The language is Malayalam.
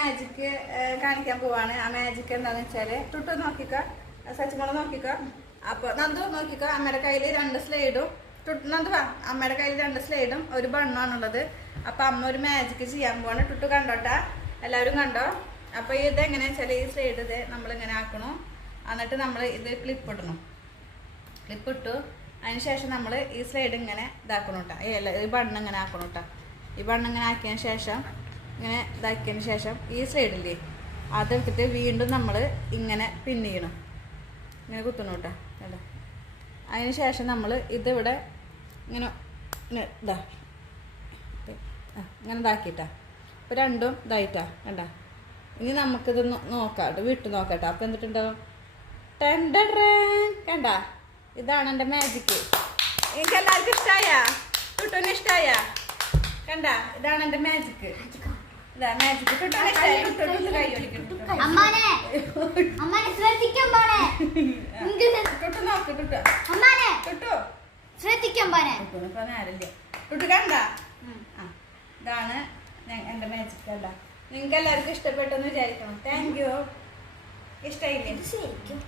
മാജിക് കാണിക്കാൻ പോവാണ്. ആ മാജിക്ക് എന്താണെന്ന് വെച്ചാൽ ടുട്ടു നോക്കിക്കോ സച്ചിമോൾ നോക്കിക്കോ. അപ്പൊ നന്ദു നോക്കിക്കോ അമ്മയുടെ കയ്യിൽ രണ്ട് സ്ലൈഡും. ടുട്ടു നന്ദു വാ അമ്മയുടെ കയ്യിൽ രണ്ട് സ്ലൈഡും ഒരു ബണ്ണാണുള്ളത്. അപ്പൊ അമ്മ ഒരു മാജിക്ക് ചെയ്യാൻ പോവാണ്. ടുട്ടു കണ്ടോട്ടാ? എല്ലാവരും കണ്ടോ? അപ്പൊ ഇത് എങ്ങനെയാ വെച്ചാൽ ഈ സ്ലൈഡ് ഇത് നമ്മൾ ഇങ്ങനെ ആക്കണു. എന്നിട്ട് നമ്മൾ ഇത് ക്ലിപ്പ് ഇടണം. ക്ലിപ്പ് ഇട്ടു. അതിനുശേഷം നമ്മൾ ഈ സ്ലൈഡ് ഇങ്ങനെ ഇതാക്കണം കേട്ടോ ഈ ബണ്ണ് ഇങ്ങനെ ആക്കണം കേട്ടോ ഈ ബണ്ണ് ഇങ്ങനെ ആക്കിയതിന് ശേഷം ഇങ്ങനെ ഇതാക്കിയതിന് ശേഷം ഈ സൈഡില്ലേ അതെടുത്തിട്ട് വീണ്ടും നമ്മൾ ഇങ്ങനെ പിൻ ചെയ്യണം. ഇങ്ങനെ കുത്തണം കേട്ടോ കേട്ടോ അതിന് ശേഷം നമ്മൾ ഇതിവിടെ ഇങ്ങനെ ഇതാ. ഇങ്ങനെ ഇതാക്കിയിട്ടാ. അപ്പോൾ രണ്ടും ഇതായിട്ടാ കണ്ട? ഇനി നമുക്കിത് നോക്കാം വിട്ടു വിട്ട് നോക്കാം കേട്ടോ അപ്പോൾ എന്നിട്ടുണ്ടാവും ടെൻഡറേൻ കണ്ട? ഇതാണ് എന്റെ മാജിക്ക് എനിക്ക് എല്ലാവർക്കും ഇഷ്ടമായ കുട്ടൂന് ഇഷ്ടമായ കണ്ട? ഇതാണ് എന്റെ മാജിക്ക് അമ്മാനെ അമ്മാനെ നോക്ക് കണ്ട? ഇതാണ് എന്റെ മാജിക് കണ്ട. നിങ്ങൾക്ക് എല്ലാവർക്കും ഇഷ്ടപ്പെട്ടെന്ന് വിചാരിക്കണം താങ്ക് യു ഇഷ്ടമായില്ലേ? ശരിക്കും